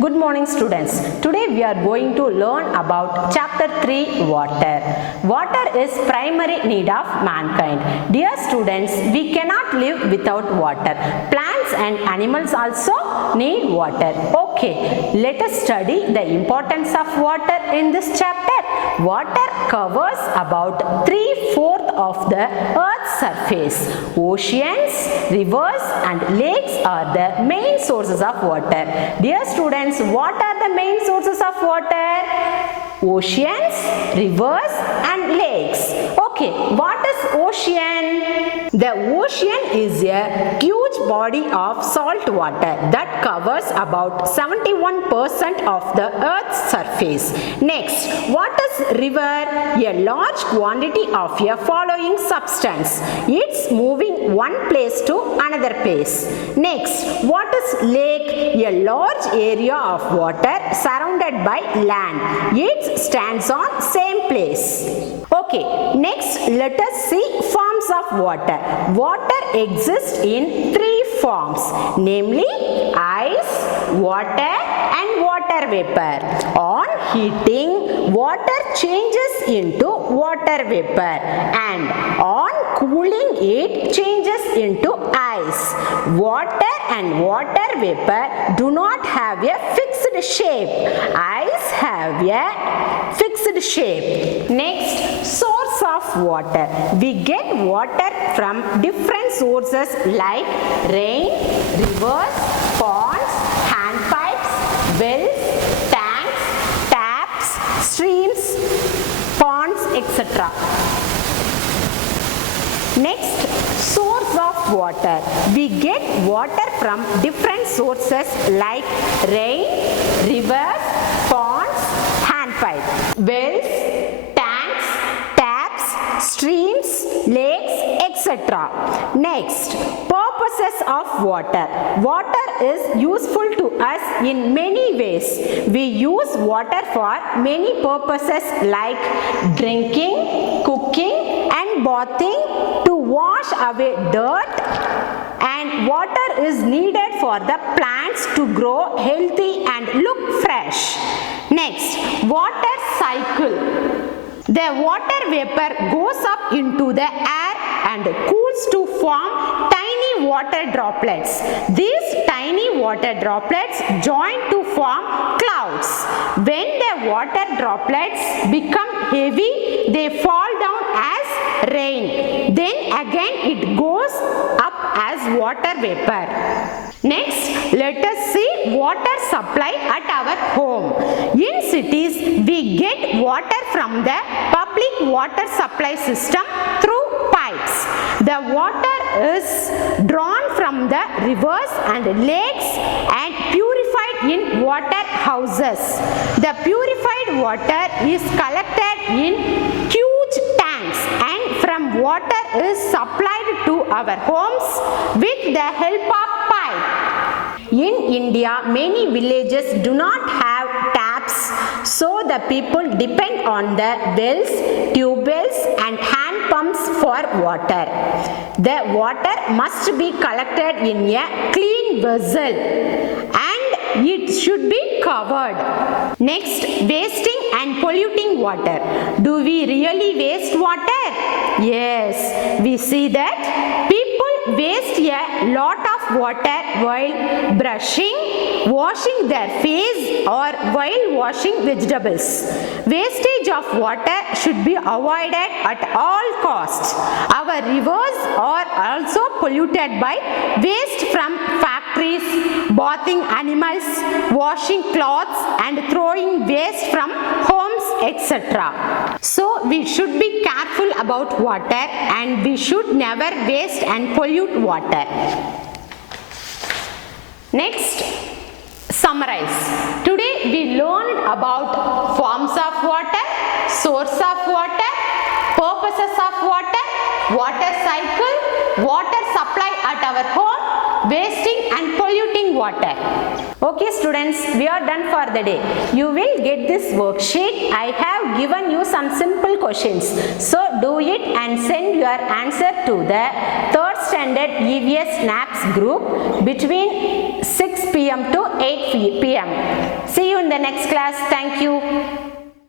Good morning students. Today we are going to learn about chapter 3 water. Water is primary need of mankind. Dear students, we cannot live without water. Plants and animals also need water. Okay, let us study the importance of water in this chapter. Water covers about 3/4 of the earth's surface. Oceans, rivers and lakes are the main sources of water. Dear students, what are the main sources of water? Oceans, rivers and lakes. Okay, what is ocean? The ocean is a huge body of salt water that covers about 71% of the earth's surface. Next, what is river? A large quantity of a following substance. It's moving one place to another place. Next, what is lake? A large area of water surrounded by land. It stands on same place. Okay, next let us see forms of water. Water exists in 3 forms, namely ice, water and water vapor. On heating, water changes into water vapor, and on cooling it changes into ice. Water and water vapor do not have a fixed shape. Ice have a fixed shape. Next, source of water. We get water from different sources like rain, rivers, ponds, hand pipes, wells, tanks, taps, streams, ponds, etc. Next, source of water. We get water from different sources like rain, rivers, ponds, handpipe, wells, tanks, taps, streams, lakes, etc. Next, purposes of water. Water is useful to us in many ways. We use water for many purposes like drinking, cooking and bathing, to wash away dirt, and water is needed for the plants to grow healthy and look fresh. Next, water cycle. The water vapor goes up into the air and cools to form tiny water droplets. These tiny water droplets join to form clouds. When the water droplets become heavy, they fall down as rain. Then again it goes up as water vapor. Next, let us see water supply at our home. In cities, we get water from the public water supply system through pipes. The water is drawn from the rivers and lakes and purified in water houses. The purified water is collected in huge tanks and from water is supplied to our homes with the help of pipe. In India, many villages do not have taps, so the people depend on the wells, tube wells and hand pumps for water. The water must be collected in a clean vessel and it should be covered. Next, wasting and polluting water. Do we really waste water? Yes, we see that people waste a lot of water while brushing, washing their face or while washing vegetables. Wastage of water should be avoided at all costs. Our rivers are also polluted by waste from factories, bathing animals, washing clothes and throwing waste from homes, etc. So we should be careful about water and we should never waste and pollute water. Next, summarize. Today we learned about forms of water, source of water, purposes of water, water cycle, water supply at our home, wasting and polluting water. Okay students, we are done for the day. You will get this worksheet. I have given you some simple questions. So do it and send your answer to the 3rd standard EVS NAPS group between 6 p.m. p.m. to 8 p.m. See you in the next class. Thank you.